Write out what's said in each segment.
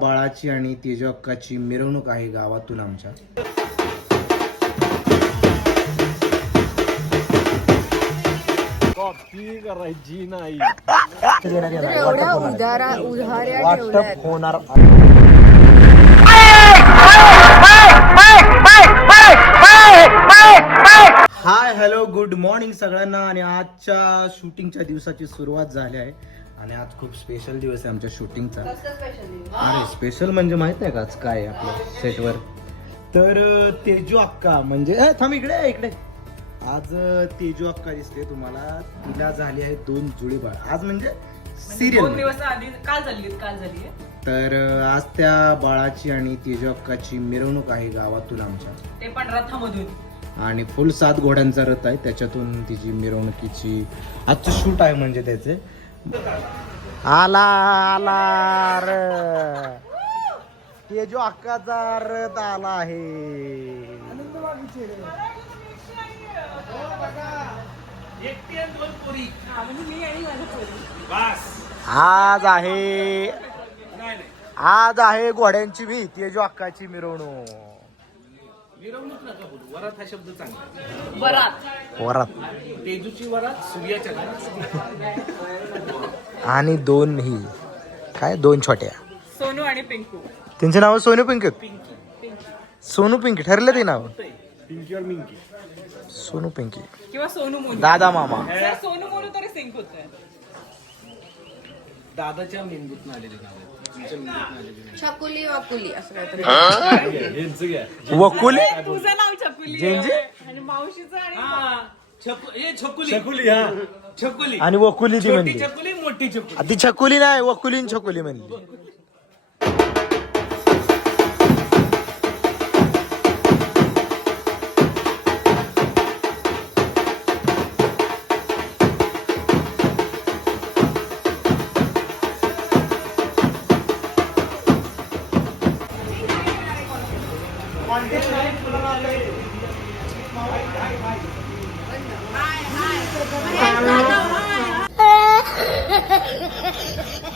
बाळाची आणि तेजक्काची मिरवणूक आहे गावातून आमच्या करायची नाही एवढ्या उधाऱ्या ठेवल्यात होणार हाय हॅलो गुड मॉर्निंग सगळ्यांना आणि आजच्या शूटिंगच्या दिवसाची सुरुवात झाली आहे आणि आज खूप स्पेशल दिवस आहे आमच्या शूटिंगचा अरे स्पेशल म्हणजे माहीत नाही का आज काय आहे आपल्या सेटवर तर तेजू अक्का म्हणजे ए, थांब इकडे इकडे. आज तेजू अक्का दिसते तुम्हाला. तिला झाली आहे दोन जुळी बाळ. आज म्हणजे दोन सिरियल दिवस आधी काल झाली काल झाली तर आज त्या बाळाची आणि तेजू अक्काची मिरवणूक आहे गावातून आमच्या. ते पण रथामधून. आणि फुल सात घोड्यांचा रथ आहे. त्याच्यातून तिची मिरवणुकीची आजचं शूट आहे म्हणजे त्याचे. आला आला र. जो अक्काचा रथ आला आहे. आज आहे आज आहे घोड्यांची भी तेजू अक्काची मिरवणूक. वरात हा शब्द चांगला वरात. तेजूची वरात सूर्याच्या घरात आणि दोन ही. काय? दोन छोट्या. सोनू आणि पिंकू. त्यांचे नाव सोनू पिंकी सोनू पिंकी. ठरले ते नाव? पिंकी और मिंकी. सोनू पिंकी. किंवा सोनू मोनू. दादा मामा. सोनू मोनू तरी सिंक होतोय. दादाच्या मेंदूत आलेले नाव आहेत. छकुली वाकुली असं काहीतरी. यांचं घ्या. वकुले? तुझं नाव छकुली जेंजे? आहे. आणि मावशीचं आणि हा, छकु- हे छकुली. छकुली हा. छकुली. आणि वकुली ती छोटी म्हणली छकुली मोठी छकुली. आ, ती छकुली नाही वकुली आणि छकुली म्हणली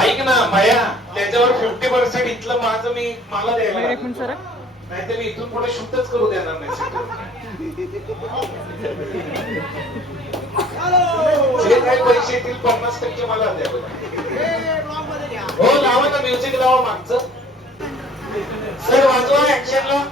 ऐक ना माया त्याच्यावर फिफ्टी पर्सेंट इथलं माझं मी मला द्यायला एक मिनिट सर? नाही तर मी इथून पुढे शूटच करू देणार नाही. जे काही पैसे येतील पन्नास टक्के मला द्यावे हो लावा ना म्युझिक लावा मागचं. सर वाजवा ऍक्शनला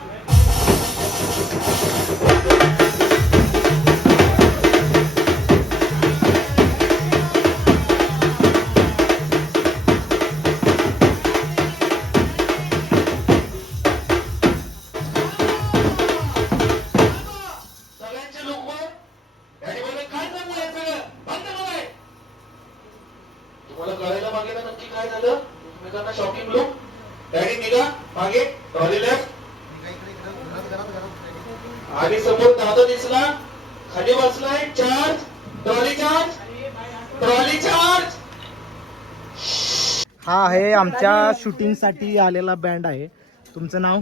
आणि समोर दादा दिसला. खाली बसलाय. Charge trolley charge trolley charge हा आहे आमच्या शूटिंगसाठी आलेला बँड आहे. तुमचं नाव?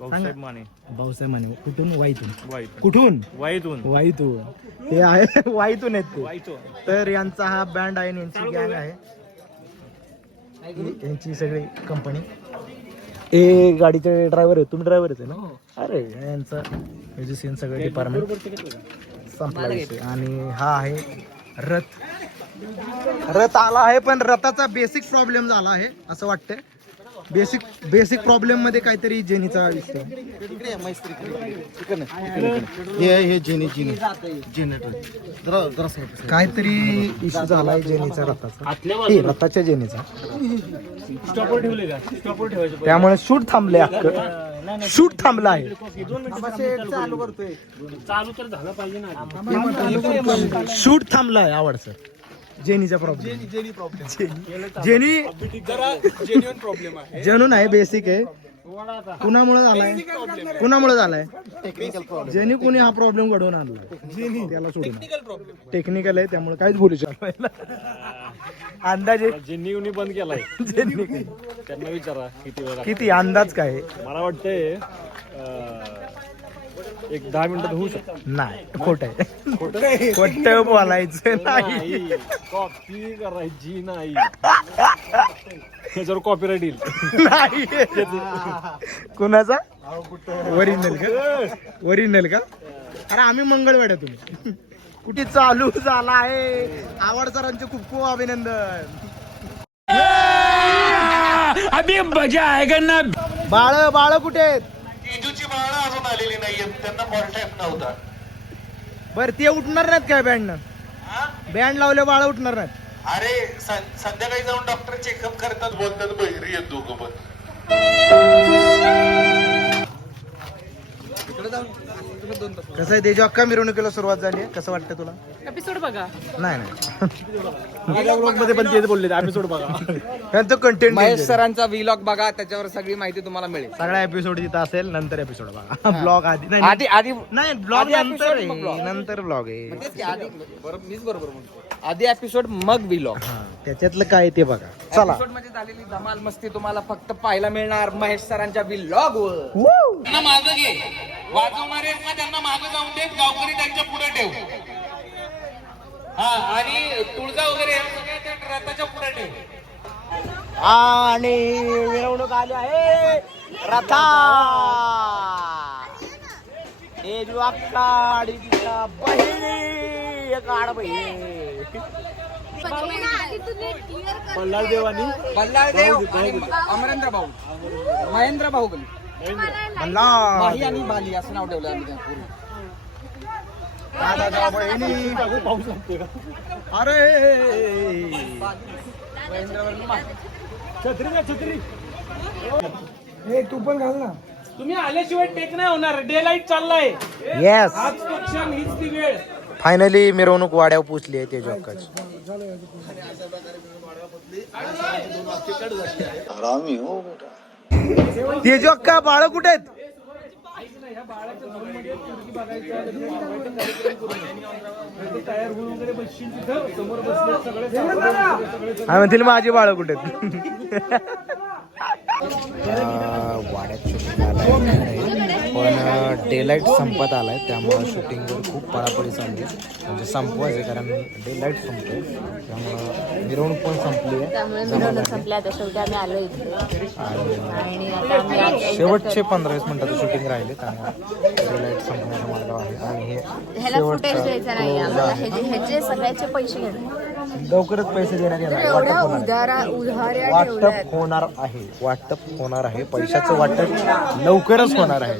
भाऊसाहेब माने. भाऊसाहेब कुठून? वाईतून. वाईट कुठून? वाईटून वाईतून. हे आहे वाईतून आहेत ते. वाईटून तर यांचा हा बँड आहे यांची गँग आहे. ही- यांची सगळी कंपनी ए गाडीचे ड्रायव्हर आहे तुम्ही ड्रायव्हर आहे ना? अरे यांचा म्युझिशियन सगळं डिपार्टमेंट संपला विषय. आणि हा आहे रथ. रथ आला आहे पण रथाचा बेसिक प्रॉब्लेम झाला आहे असं वाटतंय. बेसिक बेसिक प्रॉब्लेममध्ये काहीतरी जेनीचा विषय. हे हे जेनी जेनी. काहीतरी इश्यू झालाय जेनीचा रथाचा. हे रथाच्या जेनीचा. स्टॉपवर ठेवले का? स्टॉपवर ठेवायचे त्यामुळे शूट थांबले अख्खं शूट थांबला आहे. चालू करतोय. चालू तर झालं पाहिजे ना. शूट थांबलाय आवड सर जेनीचा प्रॉब्लेम जेनी प्रॉब्लेम जेनी. जरा जेन्युन प्रॉब्लेम आहे. जनून आहे बेसिक आहे. कुणामुळे झालाय? कुणामुळे झालाय? जेनी कुणी हा प्रॉब्लेम घडवून आणला? त्याला सोडून टेक्निकल आहे. त्यामुळे काहीच बोलू शकतो अंदाजे ज्यांनी उनी बंद केलाय. जेनी त्यांना विचारा किती किती? अंदाज काय? आहे? मला वाटतंय एक दहा मिनिटात होऊ शकतं. नाही खोट आहे. खोट बोलायचं नाही. नाही. कॉपी करायची नाही. त्याच्यावर कॉपीराईट येईल. नाही. कुणाचा? ओरिजिनल का? ओरिजिनल का? अरे आम्ही मंगळवेड्या तुम्ही. कुठे चालू झाला आहे? आवड सरांचे खूप खूप अभिनंदन. बाळ बाळ कुठे आहेत? अजून आलेली नाहीयेत त्यांना बॉल नव्हता. बर ते उठणार नाहीत काय बँडनं बँड लावले बाळ उठणार नाहीत. अरे संध्याकाळी जाऊन डॉक्टर चेकअप करतात बोलतात बहिरी आहेत दोघं कसं आहे त्याची अक्का मिरवणुकीला सुरुवात झाली आहे कसं वाटतं तुला? एपिसोड बघा. नाही नाही. मध्ये पण तेच बोलले एपिसोड बघा. त्यांचं कंटेंट महेश सरांचा व्लॉग बघा त्याच्यावर सगळी माहिती तुम्हाला मिळेल. सगळा एपिसोड तिथं असेल नंतर एपिसोड बघा. ब्लॉग आधी नाही आधी आधी नाही ब्लॉग आधी नंतर episode, मग आहे vlog. नंतर ब्लॉग आहे. तेच की आधी बरोबर मीच बरोबर म्हणतो. आधी एपिसोड मग व्लॉग हा त्याच्यातलं काय ते बघा. चला. एपिसोडमध्ये झालेली धमाल मस्ती तुम्हाला फक्त पाहायला मिळणार महेश सरांच्या व्लॉग वर! वाजवणारे आहेत ना त्यांना मागं जाऊन देत? गावकरी त्यांच्या पुढे ठेव. हा आणि तुळजा वगैरे हे रथाच्या पुढे ठेव. आणि मिरवणूक आली आहे. रथा! हे जो तिच्या बहिणी काढ बहिणी. पल्लाळ देवानी बल्लाळदेव आणि अमरेंद्र भाऊ महेंद्र भाऊ माही मल्हार. आणि बाली असं नाव ठेवलं आम्ही त्यांना पूर्ण. दादाच्या बहिणी. अरे. छत्री द्या, छत्री तुम्ही आल्याशिवाय टेक नाही होणार. डे लाइट चाललाय. येस आज तो क्षण हीच ती वेळ. फायनली मिरवणूक वाड्यावर पोचली आहे अक्काची तेजू अक्का बाळ कुठे आहेत वगैरे बसशील तिथं समोर बसले सगळे हा म्हणतील माझी बाळ कुठे आहेत वाड्यात पण डेलाईट संपत आलाय त्यामुळं शूटिंगवर खूप पळापळी चालली म्हणजे संपवायचे कारण डेलाईट संपतोय. त्यामुळं मिरवणूक पण संपली आहे. त्यामुळे मिरवणूक संपल्या आता शेवटी आम्ही आलो इथे. आणि आता आम्ही आज शेवटचे पंधरा वीस मिनिटाचं शूटिंग राहिले त्यामुळे डेलाईट संपण्याचा मार्ग आहे. आणि हे ह्याला फुटेज द्यायचा नाही आम्हाला ह्याचे ह्याचे सगळ्याचे पैसे घेणार. लवकरच पैसे देण्यात येणार. एवढ्या वाटप होणार आहे. उधारा उधाऱ्या ठेवल्यात. वाटप होणार आहे. वाटप होणार आहे. पैशाचं वाटप लवकरच होणार आहे.